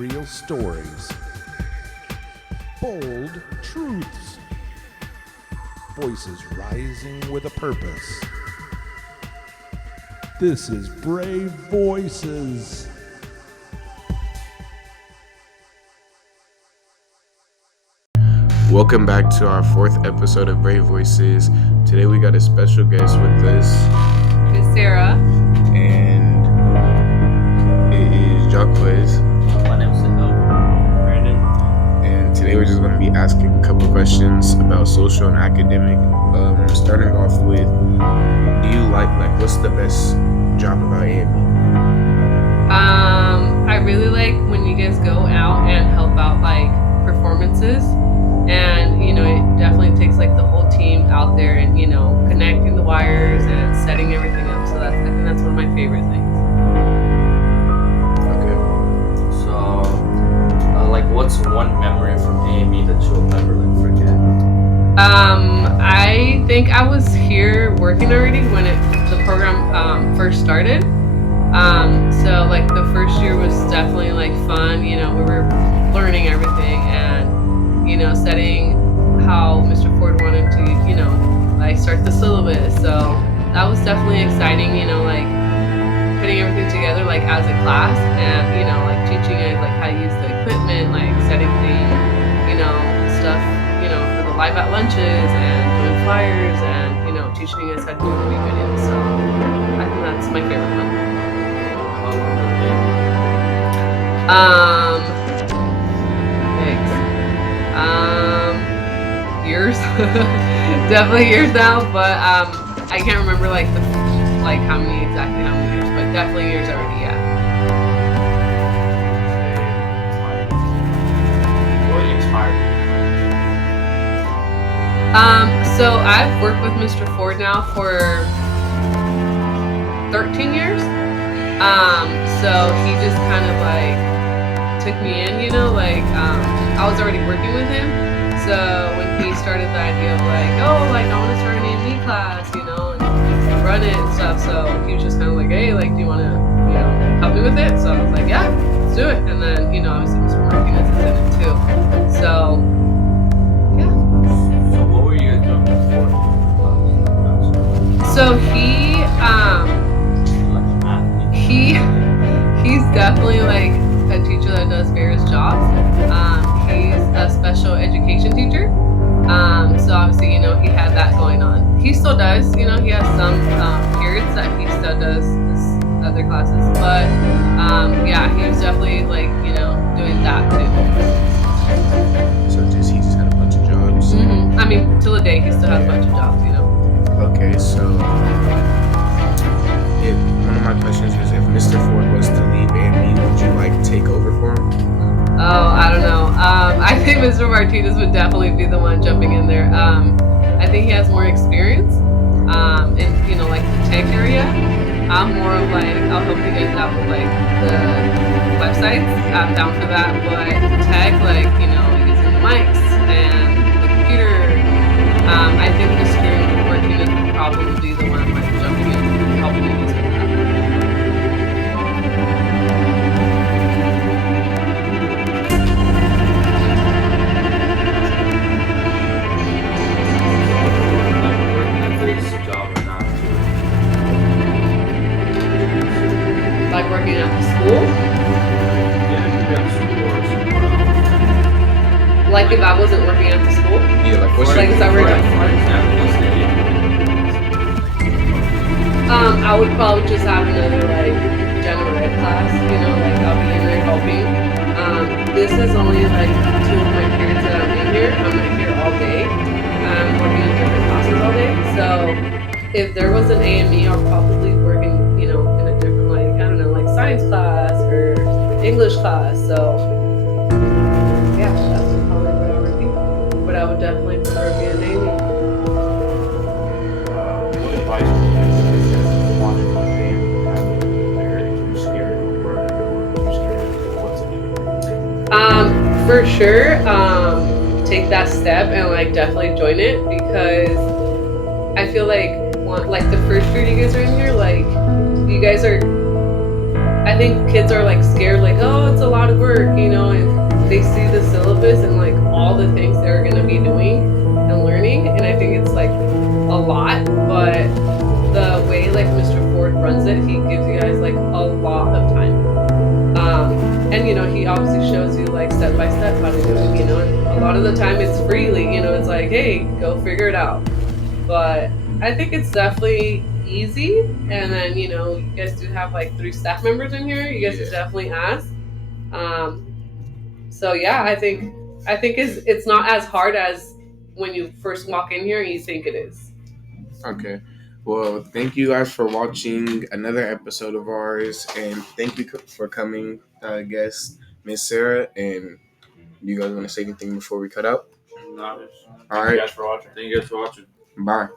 real stories, bold truths, voices rising with a purpose. This is Brave Voices. Welcome back to our fourth episode of Brave Voices. Today we got a special guest with us. It's Sarah. And it is Jacquez. My name is Brandon. And today we're just going to be asking a couple questions about social and academic. Starting off with, do you like what's the best job about AME? I really like when you guys go out and help out performances. And, it definitely takes the whole team out there and, connecting the wires and setting everything up. So I think that's one of my favorite things. Okay. So, what's one memory from AME that you'll never forget? I think I was here working already when the program first started. So the first year was definitely fun. We were learning everything and setting how Mr. Ford wanted to, start the syllabus. So that was definitely exciting, putting everything together, as a class and, teaching it, how to use the equipment, setting the, stuff, for the live at lunches and doing flyers and, teaching us how to do movie videos. So I think that's my favorite one. How long have it Thanks. Years. Definitely years now, but I can't remember how many years, but definitely years already, yeah. What inspired So I've worked with Mr. Ford now for 13 years. So he just kind of took me in, I was already working with him. So when he started the idea of I want to start an AME class, and run it and stuff. So he was just kind of hey, do you want to, help me with it? So I was yeah, let's do it. And then, obviously Mr. Martinez is in it too. So, yeah. So what were you doing before? So he's definitely a teacher that does various jobs. He's a special education teacher. So obviously, he had that going on. He still does, he has some periods that he still does this other classes. But yeah, he was definitely doing that too. So he just had a bunch of jobs? Mm-hmm. I mean, till the day he still has a bunch of jobs, Okay, so one of my questions is, if Mr. Ford was to leave AME, would you take over for him? Oh, I don't know. I think Mr. Martinez would definitely be the one jumping in there. I think he has more experience in, the tech area. I'm more of I'll help you guys out with the websites. I'm down for that. But tech, using the mics and the computer, I think Mr. Martinez would probably be the one jumping in and helping me with that. Working at the school? Yeah, maybe at school or somewhere else. If I wasn't working at the school? Yeah, what's is that where For example, I would probably just have another general ed class, I'll be in there helping. This is only 2 of my periods that I'm in here. I'm not here all day. I'm working in different classes all day. So if there was an AME, I'll probably work in, in a different science class or English class. So yeah, that's probably what I would be. But I would definitely prefer being an AME. what advice would you give to wanting to AME and they're too scared of work or too scared of what to do? For sure, take that step and definitely join it, because I feel the first year you guys are in here, you guys are, I I think kids are like scared, like, oh, it's a lot of work, you know, and they see the syllabus and like all the things they're gonna be doing and learning, and I think it's like a lot, but the way like Mr. Ford runs it, he gives you guys like a lot of time. And you know, he obviously shows you like step by step how to do it, you know, and a lot of the time it's freely, you know, it's like, hey, go figure it out. But I think it's definitely easy. And then, you know, you guys do have like 3 staff members in here. You guys should definitely ask. So yeah, I think it's not as hard as when you first walk in here and you think it is. Okay. Well, thank you guys for watching another episode of ours, and thank you for coming, guest Miss Sarah. And do you guys want to say anything before we cut out? No, All thank right. you guys for watching. Bye.